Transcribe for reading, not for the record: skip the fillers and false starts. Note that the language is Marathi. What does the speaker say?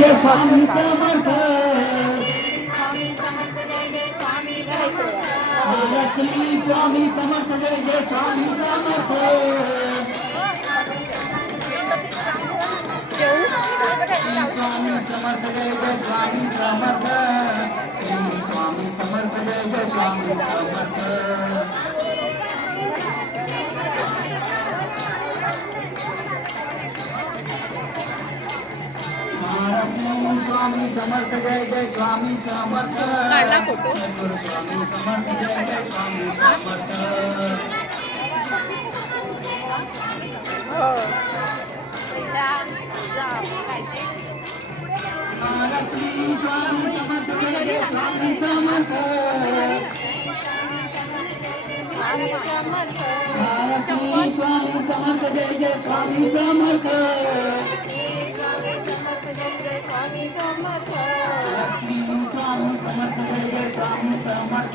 जय स्वामी समर्थ श्री स्वामी समर्थ जय जय स्वामी समर्थ स्वामी समर्थ जय जय स्वामी समर्थ श्री स्वामी समर्थ जय जय स्वामी समर्थ स्वामी समर्थ जय जय स्वामी समर्थ स्वामी समर्थ जय जय स्वामी समर्थ श्री स्वामी समर्थ जय जय स्वामी समर्थ श्री स्वामी समर्थ जय जय स्वामी समर्थ स्वामी समर्थ जय जय स्वामी समर्थ